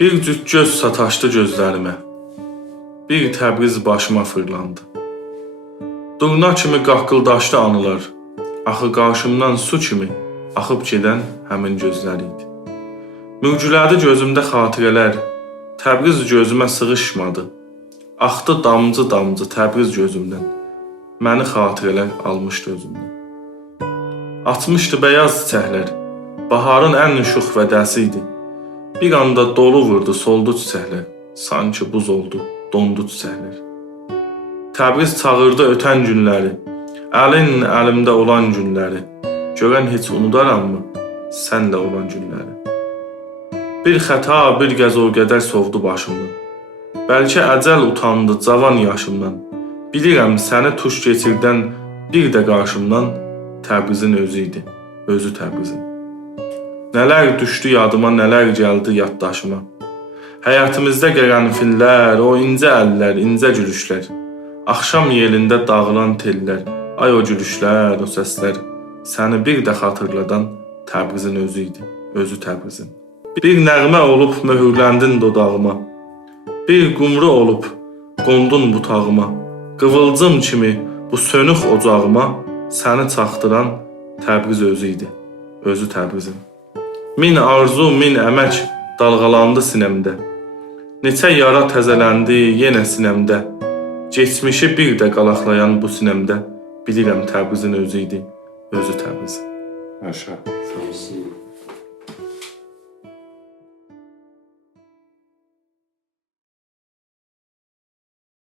Bir cüt göz sataşdı gözlərimə, bir Təbriz başıma fırlandı. Durna kimi qaqqıldaşdı anılar, axı qarşımdan su kimi axıb gedən həmin gözlər idi. Mürgülədi gözümdə xatirələr, Təbriz gözümə sığışmadı. Axdı damcı-damcı Təbriz gözümdən, məni xatirələr almışdı özümdən. Açmışdı bəyaz çiçəklər, baharın ən şux vədəsi idi. Bir anda dolu vurdu, soldu çiçəklər, sanki buz oldu, dondu çiçəklər. Təbriz çağırdı ötən günləri, əlin əlimdə olan günləri, görən heç unudarammı sənlə olan günləri. Bir xəta, bir gəz o qədər sovdu başımdan, bəlkə əcəl utandı cavan yaşımdan. Bilirəm səni tuş keçirdən bir də qarşımdan Təbrizin özü idi, özü Təbrizin. Nələr düşdü yadıma, nələr gəldi yaddaşıma. Həyatımızda qərənfillər, o incə əllər, incə gülüşlər. Axşam yelində dağılan tellər, ay o gülüşlər, o səslər. Səni bir də xatırladan Təbrizin özü idi, özü Təbrizin. Bir nəğmə olub möhürləndin dodağıma. Bir qumru olub qondun butağıma. Qıvılcım kimi bu sönük ocağıma səni çaxdıran Təbriz özü idi, özü Təbrizin. Min arzu, min əmək dalğalandı sinəmdə. Neçə yara təzələndi yenə sinəmdə. Geçmişi bir də qalaqlayan bu sinəmdə bilirəm Təbrizin özü idi, özü Təbriz. Maşa. Sağ olsun.